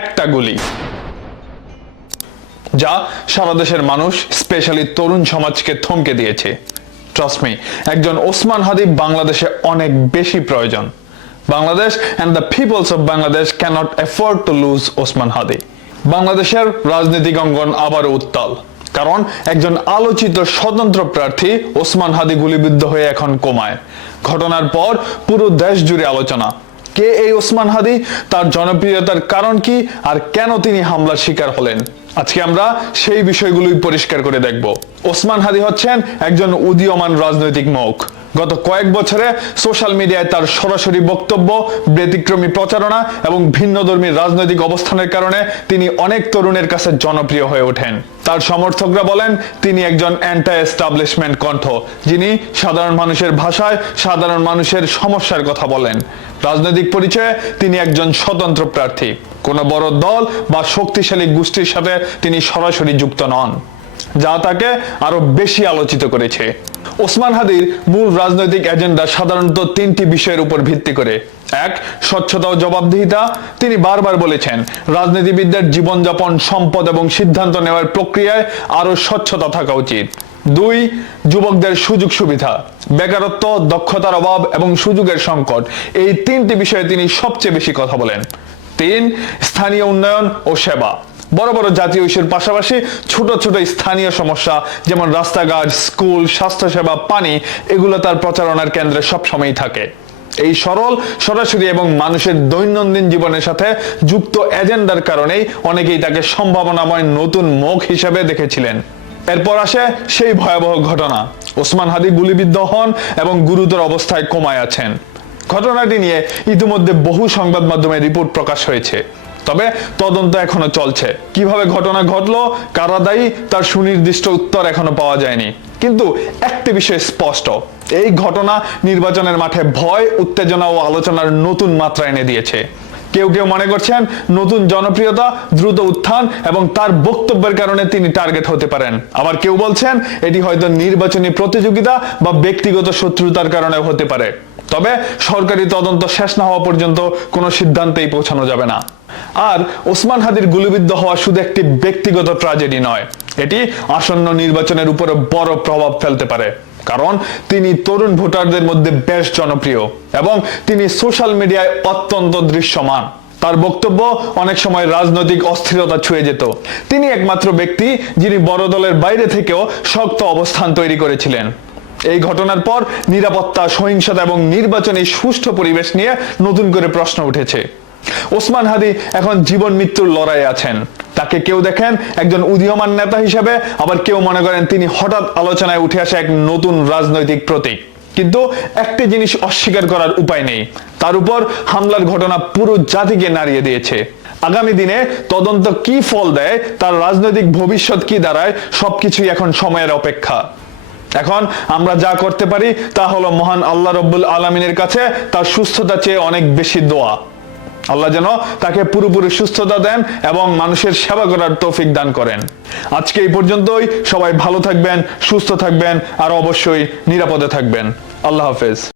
একটা গুলি, যা সারা দেশের মানুষ স্পেশালি তরুণ সমাজকে থমকে দিয়েছে। ট্রাস্ট মি, একজন ওসমান হাদি বাংলাদেশে অনেক বেশি প্রয়োজন। Bangladesh and the peoples of Bangladesh cannot afford to lose Osman হাদি। বাংলাদেশের রাজনৈতিক অঙ্গন আবারও উত্তাল, কারণ একজন আলোচিত স্বতন্ত্র প্রার্থী ওসমান হাদি গুলিবিদ্ধ হয়ে এখন কোমায়। ঘটনার পর পুরো দেশ জুড়ে আলোচনা, কে এই ওসমান হাদি, তার জনপ্রিয়তার কারণ কি, আর কেন তিনি হামলার শিকার হলেন। আজকে আমরা সেই বিষয়গুলোই পরিষ্কার করে দেখব। ওসমান হাদি হচ্ছেন একজন উদীয়মান রাজনৈতিক মুখ। গত কয়েক বছরে সোশ্যাল মিডিয়ায় তার সরাসরি বক্তব্য, ব্যতিক্রমী প্রচারণা এবং ভিন্নধর্মী রাজনৈতিক অবস্থানের কারণে তিনি অনেক তরুণের কাছে জনপ্রিয় হয়ে ওঠেন। তার সমর্থকরা বলেন তিনি একজন অ্যান্টি এস্টাবলিশমেন্ট কণ্ঠ, যিনি সাধারণ মানুষের ভাষায় সাধারণ মানুষের সমস্যার কথা বলেন। রাজনৈতিক পরিচয়ে তিনি একজন স্বতন্ত্র প্রার্থী, কোনো বড় দল বা শক্তিশালী গোষ্ঠীর সাথে তিনি সরাসরি যুক্ত নন, যা তাকে আরো বেশি আলোচিত করেছে। ওসমান হাদির মূল রাজনৈতিক এজেন্ডা সাধারণত তিনটি বিষয়ের উপর ভিত্তি করে। এক, স্বচ্ছতা ও জবাবদিহিতা। তিনি বারবার বলেছেন রাজনীতিবিদদের জীবনযাপন, সম্পদ এবং সিদ্ধান্ত নেওয়ার প্রক্রিয়ায় আরো স্বচ্ছতা থাকা উচিত। দুই, যুবকদের সুযোগ সুবিধা, বেকারত্ব, দক্ষতার অভাব এবং সুযোগের সংকট, এই তিনটি বিষয়ে তিনি সবচেয়ে বেশি কথা বলেন। তিন, স্থানীয় উন্নয়ন ও সেবা। বড় বড় জাতীয় ইস্যুর পাশাপাশি ছোট ছোট স্থানীয় সমস্যা যেমন রাস্তাঘাট, স্কুল, স্বাস্থ্যসেবা, পানি, এগুলো তার প্রচারণার কেন্দ্রে সবসময়ই থাকে। এই সরল, সরাসরি এবং মানুষের দৈনন্দিন জীবনের সাথে যুক্ত এজেন্ডার কারণেই অনেকেই তাকে সম্ভাবনাময় নতুন মুখ হিসেবে দেখেছিলেন। এরপর আসে সেই ভয়াবহ ঘটনা, ওসমান হাদি গুলিবিদ্ধ হন এবং গুরুতর অবস্থায় কোমায় আছেন। ঘটনাটি নিয়ে ইতিমধ্যে বহু সংবাদ মাধ্যমে রিপোর্ট প্রকাশ হয়েছে, তবে তদন্ত এখনো চলছে। কিভাবে ঘটনা ঘটলো, কারা দায়ী, তার সুনির্দিষ্ট উত্তর এখনো পাওয়া যায়নি। কিন্তু একটি বিষয় স্পষ্ট, এই ঘটনা নির্বাচনের মাঠে ভয়, উত্তেজনা ও আলোচনার নতুন মাত্রা এনে দিয়েছে। কেউ কেউ মনে করছেন নতুন জনপ্রিয়তা, দ্রুত উত্থান এবং তার বক্তব্যের কারণে তিনি টার্গেট হতে পারেন। আবার কেউ বলছেন এটি হয়তো নির্বাচনী প্রতিযোগিতা বা ব্যক্তিগত শত্রুতার কারণে হতে পারে। তবে সরকারি তদন্ত শেষ না হওয়া পর্যন্ত কোনো সিদ্ধান্তেই পৌঁছানো যাবে না। আর ওসমান হাদির গুলিবিদ্ধ হওয়া শুধু একটি ব্যক্তিগত ট্র্যাজেডি নয়, এটি আসন্ন নির্বাচনের উপরে বড় প্রভাব ফেলতে পারে। কারণ তিনি তরুণ ভোটারদের মধ্যে বেশ জনপ্রিয় এবং তিনি সোশ্যাল মিডিয়ায় অত্যন্ত দৃশ্যমান। তার বক্তব্য অনেক সময় রাজনৈতিক অস্থিরতা ছুঁয়ে যেত। তিনি একমাত্র ব্যক্তি যিনি বড় দলের বাইরে থেকেও শক্ত অবস্থান তৈরি করেছিলেন। এই ঘটনার পর নিরাপত্তা, সহিংসতা এবং নির্বাচনী সুষ্ঠু পরিবেশ নিয়ে নতুন করে প্রশ্ন উঠেছে। ওসমান হাদি এখন জীবন মৃত্যুর লড়াইয়ে আছেন। তাকে কেউ দেখেন একজন উদীয়মান নেতা হিসেবে, আবার কেউ মনে করেন তিনি হঠাৎ আলোচনায় উঠে আসা এক নতুন রাজনৈতিক প্রতীক। কিন্তু একটি জিনিস অস্বীকার করার উপায় নেই, তার উপর হামলার ঘটনা পুরো জাতিকে নাড়িয়ে দিয়েছে। আগামী দিনে তদন্ত কি ফল দেয়, তার রাজনৈতিক ভবিষ্যৎ কি দাঁড়ায়, সবকিছুই এখন সময়ের অপেক্ষা। এখন আমরা যা করতে পারি তা হলো মহান আল্লাহ রব্বুল আলামিনের কাছে তার সুস্থতা চেয়ে অনেক বেশি দোয়া। আল্লাহ যেন তাকে পুরোপুরি সুস্থতা দেন এবং মানুষের সেবা করার তৌফিক দান করেন। আজকে এই পর্যন্তই। সবাই ভালো থাকবেন, সুস্থ থাকবেন আর অবশ্যই নিরাপদে থাকবেন। আল্লাহ হাফেজ।